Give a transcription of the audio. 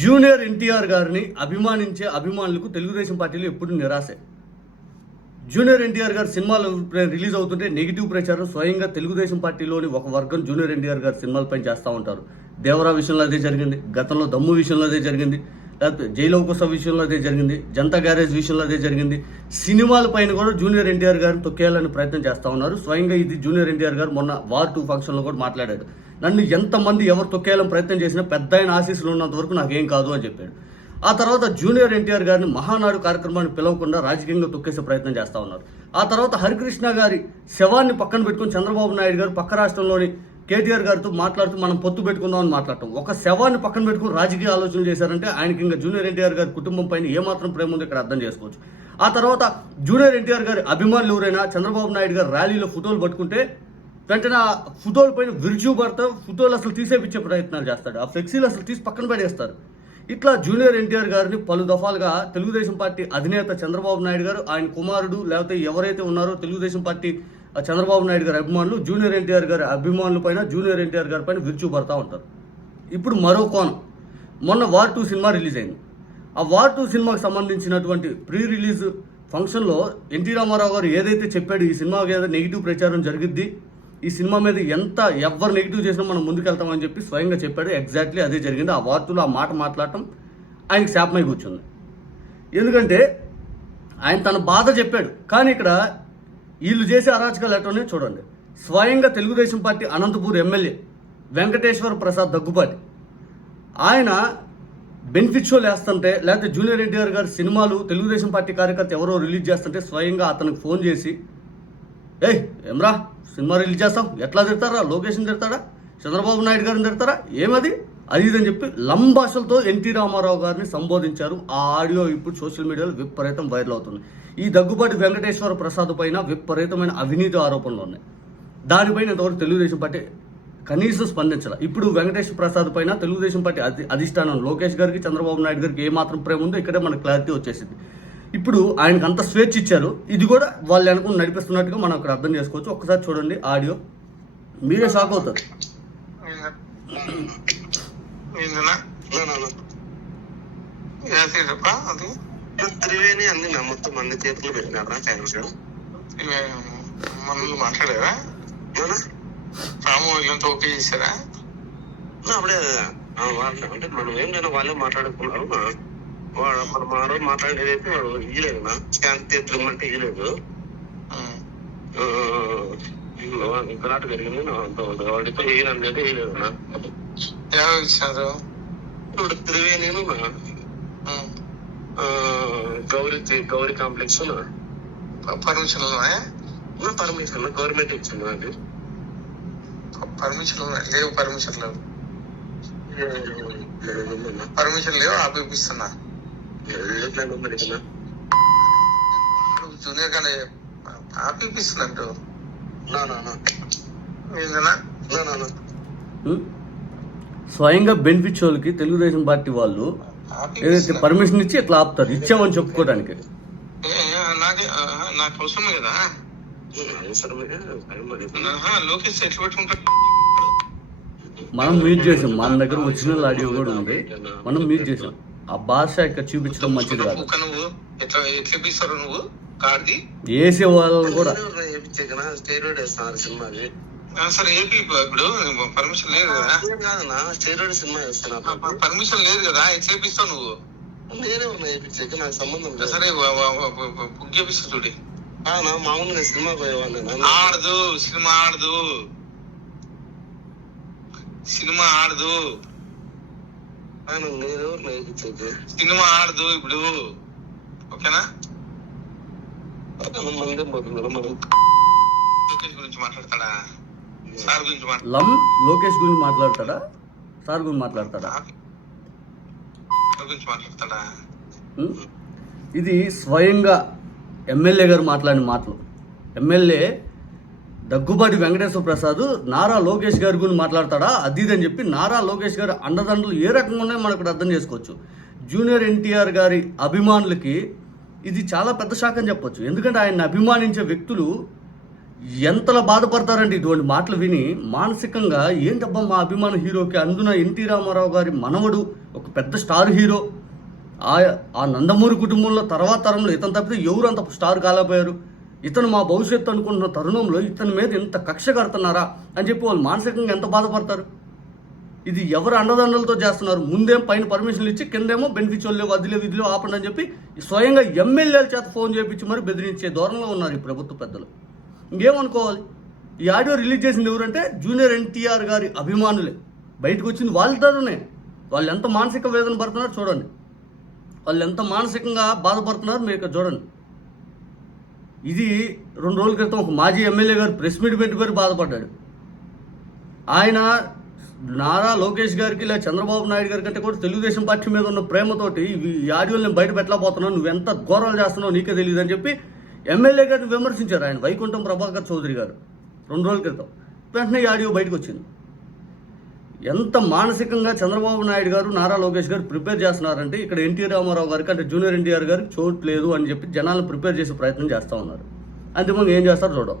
Junior NTR గారిని అభిమానించే అభిమానులకు తెలుగుదేశం పార్టీలో ఎప్పుడు నిరాశే. జూనియర్ ఎన్టీఆర్ గారి సినిమాలు రిలీజ్ అవుతుంటే నెగిటివ్ ప్రచారం స్వయంగా తెలుగుదేశం పార్టీలోని ఒక వర్గం జూనియర్ ఎన్టీఆర్ గారి సినిమాలపై చేస్తూ ఉంటారు. దేవరా విషయంలో అదే జరిగింది గతంలో దమ్ము విషయంలో అదే జరిగింది లేకపోతే జైలవకుశ విషయంలో అదే జరిగింది జనతా గ్యారేజ్ విషయంలో అదే జరిగింది. సినిమాల పైన కూడా జూనియర్ ఎన్టీఆర్ గారిని తొక్కేయాలని ప్రయత్నం చేస్తూ ఉన్నారు. స్వయంగా ఇది జూనియర్ ఎన్టీఆర్ గారు మొన్న వార్ టూ ఫంక్షన్లో కూడా మాట్లాడాడు నన్ను ఎంతమంది ఎవరు తొక్కేయాలని ప్రయత్నం చేసినా పెద్ద ఆయన ఆశీస్సులు ఉన్నంత వరకు నాకేం కాదు అని చెప్పాడు. ఆ తర్వాత జూనియర్ ఎన్టీఆర్ గారిని మహానాడు కార్యక్రమాన్ని పిలవకుండా రాజకీయంగా తొక్కేసే ప్రయత్నం చేస్తూ ఉన్నారు. ఆ తర్వాత హరికృష్ణ గారి శవాన్ని పక్కన పెట్టుకుని చంద్రబాబు నాయుడు గారు పక్క రాష్ట్రంలోని కేటీఆర్ గారితో మాట్లాడుతూ మనం పొత్తు పెట్టుకుందాం అని మాట్లాడటం. ఒక శవాన్ని పక్కన పెట్టుకుని రాజకీయ ఆలోచనలు చేశారంటే ఆయనకి ఇంకా జూనియర్ ఎన్టీఆర్ గారి కుటుంబం పైన ఏమాత్రం ప్రేమ ఉందో ఇక్కడ అర్థం చేసుకోవచ్చు. ఆ తర్వాత జూనియర్ ఎన్టీఆర్ గారి అభిమానులు ఎవరైనా చంద్రబాబు నాయుడు గారు ర్యాలీలో ఫోటోలు పట్టుకుంటే వెంటనే ఆ ఫోటోల పైన విరుచు పడతా ఫోటోలు అసలు తీసేపించే ప్రయత్నాలు చేస్తాడు. ఆ ఫ్లెక్సీలు అసలు తీసి పక్కన పడేస్తారు. ఇట్లా జూనియర్ ఎన్టీఆర్ గారిని పలు దఫాలుగా తెలుగుదేశం పార్టీ అధినేత చంద్రబాబు నాయుడు గారు ఆయన కుమారుడు లేకపోతే ఎవరైతే ఉన్నారో తెలుగుదేశం పార్టీ ఆ చంద్రబాబు నాయుడు గారి అభిమానులు జూనియర్ ఎన్టీఆర్ గారి అభిమానుల పైన జూనియర్ ఎన్టీఆర్ గారి పైన విరుచు పడతా ఉంటారు. ఇప్పుడు మరో కోణం. మొన్న వార్ టూ సినిమా రిలీజ్ అయింది. ఆ వార్ టూ సినిమాకి సంబంధించినటువంటి ప్రీ రిలీజ్ ఫంక్షన్లో ఎన్టీ రామారావు గారు ఏదైతే చెప్పాడు ఈ సినిమాకి మీద నెగిటివ్ ప్రచారం జరిగిద్ది ఈ సినిమా మీద ఎంత ఎవరు నెగిటివ్ చేసినా మనం ముందుకెళ్తామని చెప్పి స్వయంగా చెప్పాడు. ఎగ్జాక్ట్లీ అదే జరిగింది. ఆ వార్తలు ఆ మాట మాట్లాడటం ఆయనకి శాపమై కూర్చుంది. ఎందుకంటే ఆయన తన బాధ చెప్పాడు. కానీ ఇక్కడ వీళ్ళు చేసే అరాచకాలు ఎటోనే చూడండి. స్వయంగా తెలుగుదేశం పార్టీ అనంతపూర్ ఎమ్మెల్యే వెంకటేశ్వర ప్రసాద్ దగ్గుపాటి ఆయన బెనిఫిట్ షోలు వేస్తుంటే లేకపోతే జూనియర్ ఎన్టీఆర్ గారి సినిమాలు తెలుగుదేశం పార్టీ కార్యకర్త ఎవరో రిలీజ్ చేస్తుంటే స్వయంగా అతనికి ఫోన్ చేసి ఏయ్ ఏమ్రా? సినిమా రిలీజ్ చేస్తాం ఎట్లా తిడతారా? లోకేషన్ తిడతాడా? చంద్రబాబు నాయుడు గారిని తిడతారా ఏమది? అది ఇదని చెప్పి లంబాషలతో ఎన్టీ రామారావు గారిని సంబోధించారు. ఆ ఆడియో ఇప్పుడు సోషల్ మీడియాలో విపరీతం వైరల్ అవుతుంది. ఈ దగ్గుబాటి వెంకటేశ్వర ప్రసాద్ పైన విపరీతమైన అవినీతి ఆరోపణలు ఉన్నాయి. దానిపైన ఇంతవరకు తెలుగుదేశం పార్టీ కనీసం స్పందించాలి. ఇప్పుడు వెంకటేశ్వర ప్రసాద్ పైన తెలుగుదేశం పార్టీ అధి అధిష్టానం లోకేష్ గారికి చంద్రబాబు నాయుడు గారికి ఏమాత్రం ప్రేమ ఉందో ఇక్కడే మనకు క్లారిటీ వచ్చేసింది. ఇప్పుడు ఆయనకు అంత స్వేచ్ఛ ఇచ్చారు. ఇది కూడా వాళ్ళు అనుకుని నడిపిస్తున్నట్టుగా మనం అక్కడ అర్థం చేసుకోవచ్చు. ఒక్కసారి చూడండి ఆడియో. మీరే షాక్ అవుతారు. త్రివేణి అన్ని నా మొత్తం అన్ని చేతులు పెట్టినారా? ఇవే మనల్ని మాట్లాడారా? రాము వీళ్ళంతా ఓకే చేశారా? నా అప్పుడే అంటే మనం ఏం లేదా వాళ్ళే మాట్లాడుకున్నారు. వాడు మనం రోజు మాట్లాడేది అయితే వాడు ఇయ్యలేదు నా. చేతులు అంటే ఇయ్యలేదు. గలాట జరిగింది. వాడితో ఇయ్యలేదు అంటే ఇయ్యలేదు నా. ఇచ్చారు? ఇప్పుడు త్రివేణి గౌరీ గౌరీ కాంప్లెక్స్ నా. పర్మిషన్ పర్మిషన్ గవర్నమెంట్ ఇచ్చింది నాకు పర్మిషన్ లేవు పర్మిషన్ లేవు. పర్మిషన్ లేవు ఆపిస్తున్నా జూనియర్ ఆపిస్తున్నట్టు? స్వయంగా బెనిఫిట్ షోలకి తెలుగుదేశం పార్టీ వాళ్ళు ఏదైతే పర్మిషన్ ఇచ్చి ఇట్లా ఆపుతారు ఇచ్చామని చెప్పుకోవడానికి. నాకే అవసరమే కదా? లోకేష్ ఎట్లా మనం మ్యూట్ చేసాం మన దగ్గర ఒరిజినల్ ఆడియో కూడా ఉంది. మనం మ్యూట్ చేసాం. ఆ భాష ఇక్కడ చూపించడం మంచిది కాదు. నువ్వు. ఎట్లా ఎట్లా ఇప్పిస్తారు నువ్వు? కార్ది? వేసే వాళ్ళని కూడా. వేస్తున్నారు సినిమాకి సరే ఏపీ ఇప్పుడు? పర్మిషన్ లేదు కదా? కాదన్నా స్టేరోడ్ సినిమా వేస్తున్నా పర్మిషన్ లేదు కదా? ఎట్లా ఇప్పిస్తావు నువ్వు? నేనే ఉన్నా వేయించాక నాకు సంబంధం లేదు. సరే బుక్ చేపిస్తా చూడి. ఆ, నా మామూలుగా సినిమా పోయేవాడిని ఆడదు సినిమా ఆడదు. సినిమా ఆడదు. సినిమా ఆడదు ఇప్పుడు. ఓకేనా? లోకేష్ గురించి మాట్లాడతాడా? సార్ గురించి లోకేష్ గురించి మాట్లాడతాడా? సార్ గురించి మాట్లాడతాడా? గురించి మాట్లాడతాడా? ఇది స్వయంగా ఎమ్మెల్యే గారు మాట్లాడిన మాటలు. ఎమ్మెల్యే దగ్గుబాటి వెంకటేశ్వర ప్రసాద్ నారా లోకేష్ గారి గురించి మాట్లాడతాడా? అది ఇది అని చెప్పి నారా లోకేష్ గారి అండదండలు ఏ రకంగా ఉన్నాయో మనం ఇక్కడ అర్థం చేసుకోవచ్చు. జూనియర్ ఎన్టీఆర్ గారి అభిమానులకి ఇది చాలా పెద్ద షాక్ అని చెప్పొచ్చు. ఎందుకంటే ఆయన అభిమానించే వ్యక్తులు ఎంతలా బాధపడతారండి ఇటువంటి మాటలు విని మానసికంగా ఏంటబ్బా మా అభిమాన హీరోకి అందున ఎన్టీ రామారావు గారి మనవడు ఒక పెద్ద స్టార్ హీరో. ఆ ఆ నందమూరి కుటుంబంలో తర్వాత తరంలో ఇతను తప్పితే ఎవరు అంత స్టార్ కాలేపోయారు ఇతను మా భవిష్యత్తు అనుకుంటున్న తరుణంలో ఇతని మీద ఇంత కక్ష కడుతున్నారా అని చెప్పి వాళ్ళు మానసికంగా ఎంత బాధపడతారు? ఇది ఎవరు అండదండలతో చేస్తున్నారు? ముందేం పైన పర్మిషన్లు ఇచ్చి కిందేమో బెనిఫిషియల్ లేవు వదిలే విధులు ఆపండి అని చెప్పి స్వయంగా ఎమ్మెల్యేల చేత ఫోన్ చేయించి మరి బెదిరించే దూరంలో ఉన్నారు ఈ ప్రభుత్వ పెద్దలు. ఇంకేమనుకోవాలి? ఈ ఆడియో రిలీజ్ చేసింది ఎవరంటే జూనియర్ ఎన్టీఆర్ గారి అభిమానులే. బయటకు వచ్చింది వాళ్ళ ద్వారానే వాళ్ళు ఎంత మానసిక వేదన పడుతున్నారో చూడండి. వాళ్ళు ఎంత మానసికంగా బాధపడుతున్నారో మీరు ఇక్కడ చూడండి. ఇది రెండు రోజుల క్రితం ఒక మాజీ ఎమ్మెల్యే గారు ప్రెస్ మీట్ పెట్టి పేరు బాధపడ్డాడు. ఆయన నారా లోకేష్ గారికి లేదా చంద్రబాబు నాయుడు గారి కంటే కూడా తెలుగుదేశం పార్టీ మీద ఉన్న ప్రేమతోటి ఈ ఆడియోలు నేను బయట పెట్టలేకపోతున్నాను నువ్వు ఎంత ఘోరాలు చేస్తున్నావు నీకే తెలియదు అని చెప్పి ఎమ్మెల్యే గారిని విమర్శించారు. ఆయన వైకుంఠం ప్రభాకర్ చౌదరి గారు రెండు రోజుల క్రితం. వెంటనే ఈ ఆడియో బయటకు వచ్చింది. ఎంత మానసికంగా చంద్రబాబు నాయుడు గారు నారా లోకేష్ గారు ప్రిపేర్ చేస్తున్నారంటే ఇక్కడ ఎన్టీ రామారావు గారికి అంటే జూనియర్ ఎన్టీఆర్ గారికి చోటు లేదు అని చెప్పి జనాలను ప్రిపేర్ చేసే ప్రయత్నం చేస్తూ ఉన్నారు. అంతిమంగా ఏం చేస్తారో చూడం